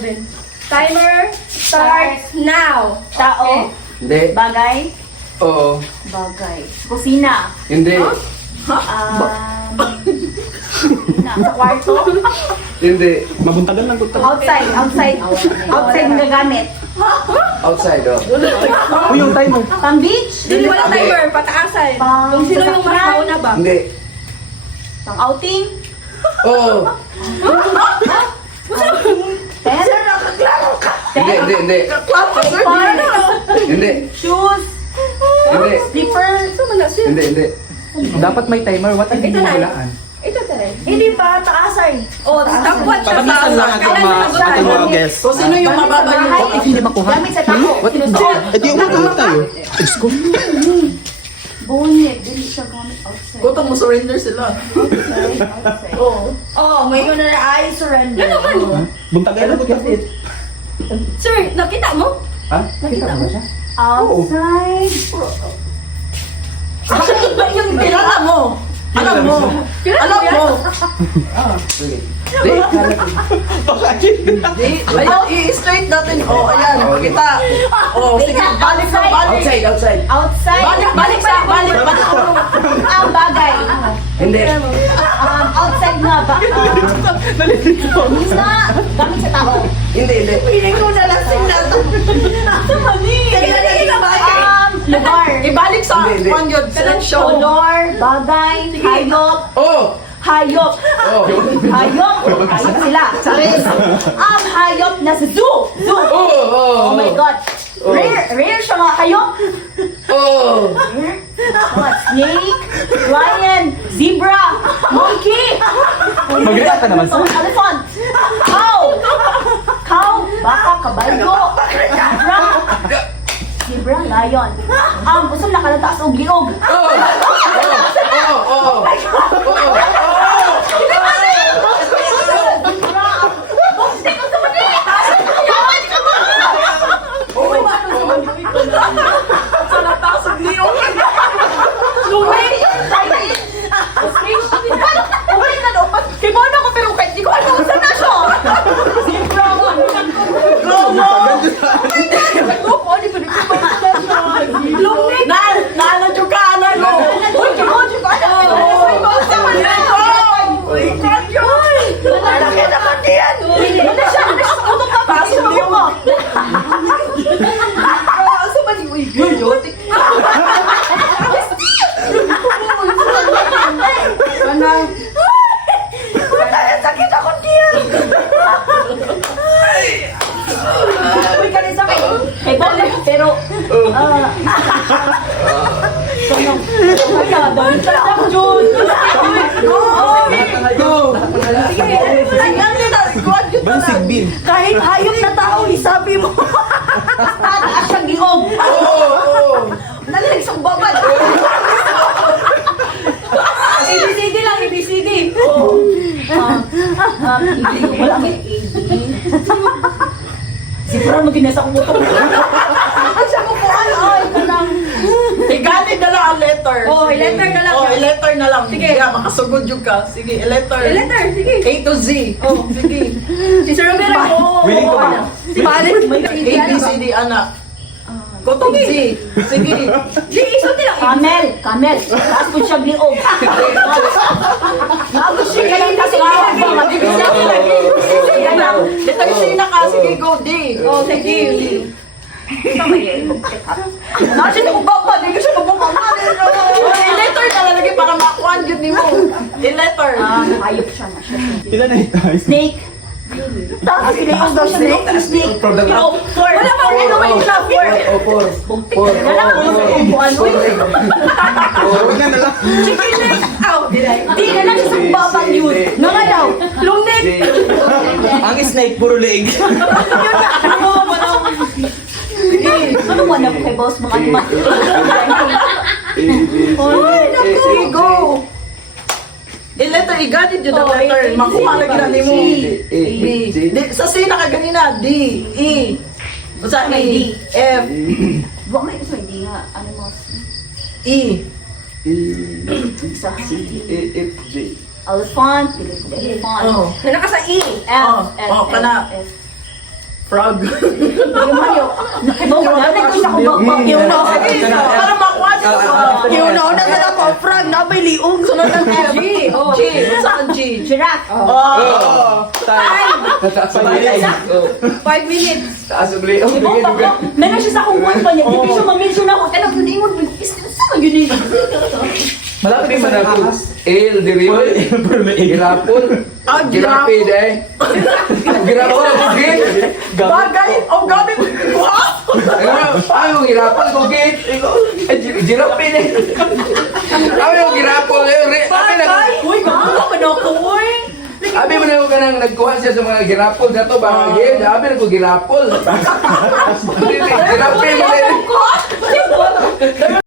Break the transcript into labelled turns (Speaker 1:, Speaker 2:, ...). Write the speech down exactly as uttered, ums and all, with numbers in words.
Speaker 1: natin. Timer starts now.
Speaker 2: Tao.
Speaker 3: Hindi.
Speaker 2: Bagay.
Speaker 3: Oo.
Speaker 2: Bagay. Kusina.
Speaker 3: Hindi.
Speaker 2: Um, kusina. Sa kwarto.
Speaker 3: Hindi.
Speaker 4: Mabuntagan lang kung
Speaker 2: Outside. Outside. Outside ng gagamit.
Speaker 3: Outside, oh.
Speaker 4: Uy, yung timer.
Speaker 2: Pang beach.
Speaker 1: Hindi wala
Speaker 3: Hindi.
Speaker 1: timer, pataasan.
Speaker 2: Pang
Speaker 1: Kung sino yung mas
Speaker 2: sasakyan.
Speaker 1: mauna ba?
Speaker 3: Hindi.
Speaker 2: Pang outing.
Speaker 3: Oo.
Speaker 2: Ten.
Speaker 3: Hindi, hindi, hindi.
Speaker 2: Pang
Speaker 3: Hindi.
Speaker 2: shoes.
Speaker 3: Hindi.
Speaker 2: Slipper.
Speaker 3: Hindi, hindi.
Speaker 4: Dapat may timer. What ang hindi
Speaker 1: Ito na.
Speaker 4: hulaan?
Speaker 1: Ito tayo.
Speaker 2: Hindi ba? Taasay.
Speaker 1: Oh, dapat siya
Speaker 4: Pabalisan lang ating mga, ating mga guests.
Speaker 1: So, sino yung mababa yung
Speaker 2: Bahay.
Speaker 4: What if hindi makuha?
Speaker 2: Gamit sa tako.
Speaker 4: What if hindi? Eh di umagahan tayo. Diyos ko.
Speaker 2: Bonnet. Dili siya gamit outside.
Speaker 5: Kutong mo surrender sila.
Speaker 2: Outside. Outside.
Speaker 5: Oo.
Speaker 1: Oh, may yun na I surrender.
Speaker 4: Ha? Buntagan lang kung kapit.
Speaker 1: Sir, nakita mo?
Speaker 4: Ha? Kita mo ba siya?
Speaker 2: Outside.
Speaker 5: Yung kilala mo. Alam mo. Alam mo.
Speaker 3: Sige. Hindi.
Speaker 5: Ayan, i-straight natin. Oh, ayan.
Speaker 3: Oh, okay.
Speaker 5: Kita. Oh, sige. Balik sa balik.
Speaker 3: Outside, outside.
Speaker 2: Outside.
Speaker 5: Balik, balik sa balik. Balik.
Speaker 2: Ang bagay.
Speaker 3: Hindi.
Speaker 2: Um, outside nga ba? Um, Isa. Gamit sa tao.
Speaker 3: Hindi, hindi.
Speaker 5: Piling ko na lang sila.
Speaker 2: Um, lugar.
Speaker 5: Ibalik sa
Speaker 3: Hindi, hindi.
Speaker 5: one yun. Selection.
Speaker 2: Color. Bagay. Hayop.
Speaker 3: Oo.
Speaker 2: Hayop.
Speaker 3: Oo.
Speaker 2: Hayop. Hayop sila. Charis. Um, hayop na sa zoo. Zoo.
Speaker 3: Oo. Oo.
Speaker 2: Oh my God. Rare. Rare siya mga hayop.
Speaker 3: Oo.
Speaker 2: Rare. What? Snake. Lion. Zebra. Monkey.
Speaker 4: Maganda ka naman, sir.
Speaker 2: Um, elephant. Cow. Cow. Baka. Kabalyo. Zebra. Zebra. Lion. Um, gusto na kalataas og liog.
Speaker 3: Oo. Oo. Oo. Oo.
Speaker 2: Uy, ka rin sa akin. Kay Balik, pero... Ah... Tanong. Kaya, dahil ka lang, Jun.
Speaker 3: Go.
Speaker 4: Bansig bin.
Speaker 2: Kahit hayop na tao, isabi mo. Basta taas siyang liog.
Speaker 3: Oo. Oo.
Speaker 2: Nalilig sa babad. A B C D lang, A B C D. Oo. Um, um, wala may A B. Siguro mo ginasa kong butong.
Speaker 5: Ang siya mo po ano.
Speaker 2: Ay, kanang...
Speaker 5: Iganit na lang ang letter.
Speaker 1: Oh,
Speaker 5: Sige.
Speaker 1: letter na lang.
Speaker 5: Oh, letter na lang.
Speaker 1: Sige.
Speaker 5: Yeah, makasugod yung ka. Sige, letter.
Speaker 1: Eh, letter, sige.
Speaker 5: A to Z. Oh, sige.
Speaker 1: Si Sir Romero. Oh,
Speaker 4: Willing to
Speaker 1: oh,
Speaker 4: ba?
Speaker 1: Si Balik. May
Speaker 5: A, B, C, D, anak. Kutong Z. Sige.
Speaker 1: Di, isulti lang.
Speaker 2: Camel, camel. Taas po siyang liog. Bago siya ganun kasi liog.
Speaker 5: Letter C na ka. Sige, go D.
Speaker 1: Oh, sige.
Speaker 5: Nasa na ba ba? Hindi ko siya mabumama. I-letter na lalagay para makuhan yun ni mo. I-letter.
Speaker 2: Ah, hayop siya na siya.
Speaker 4: Pila na ito?
Speaker 2: Snake. Tapos liog daw siya liog. Snake.
Speaker 3: From the top.
Speaker 2: Four. Wala pa rin naman yung love four.
Speaker 3: Oh, four. Four.
Speaker 2: Wala pa rin yung upuan. Uy,
Speaker 4: Huwag na na lang.
Speaker 1: Chicken leg out.
Speaker 2: di na lang sa babang yun. Nga nga daw.
Speaker 1: Lungnig.
Speaker 4: Ang snake, puro leeg.
Speaker 2: Ano mo na po kay boss mga animal?
Speaker 5: Ay, naku. Sige, go. I-letter, i-ganit yun ang
Speaker 2: Oh,
Speaker 5: letter.
Speaker 2: A, B,
Speaker 5: Makuha
Speaker 2: C,
Speaker 5: na ginani mo.
Speaker 3: A,
Speaker 5: B.
Speaker 3: B, C.
Speaker 5: Di, sa C na ka ganina. D, E. Sa
Speaker 2: May
Speaker 5: E,
Speaker 2: D.
Speaker 5: F,
Speaker 2: Buwag may gusto, hindi nga. Ano mo?
Speaker 5: E.
Speaker 2: Sa
Speaker 3: C, A, F, G.
Speaker 2: elephant. Pili ko elephant.
Speaker 5: Oh.
Speaker 1: Nana ka sa E.
Speaker 2: F.
Speaker 5: Oh,
Speaker 2: F.
Speaker 5: oh,
Speaker 2: F,
Speaker 5: kana.
Speaker 2: F.
Speaker 5: Frog.
Speaker 2: Yung hayo. Mo wala ko siya kung bakbak.
Speaker 5: You know, para makuha siya. You know, na sa ako, frog, nabay liog. Sunod ng F. G. G. Saan G?
Speaker 2: Giraffe.
Speaker 5: Oh.
Speaker 3: Tataas ang liig. Oh.
Speaker 1: Five minutes.
Speaker 3: Taas ang liig.
Speaker 2: Di ba bakbak? Meron siya sa akong kwento niya. Di siya ma-mention ako. Kaya nagpuniingon. Sama yun eh.
Speaker 4: Malapit
Speaker 3: Hindi
Speaker 4: sa
Speaker 3: man ako.
Speaker 4: ahas.
Speaker 3: El, diri mo.
Speaker 4: Puro leeg.
Speaker 3: Girapon.
Speaker 5: Ah,
Speaker 3: Girapi, day. Girapon ang kugit.
Speaker 5: Bagay. Oh, gabi. Wow.
Speaker 3: Ay, yung girapon kugit. Girapi, day. Ay, yung girapon. Abi na.
Speaker 2: Uy, gano'n ka na ako. Uy.
Speaker 3: Abi mo na ko kanang nagkuha siya sa mga girapon sa to ba? Gil, abi na ko girapon. Girapi mo na.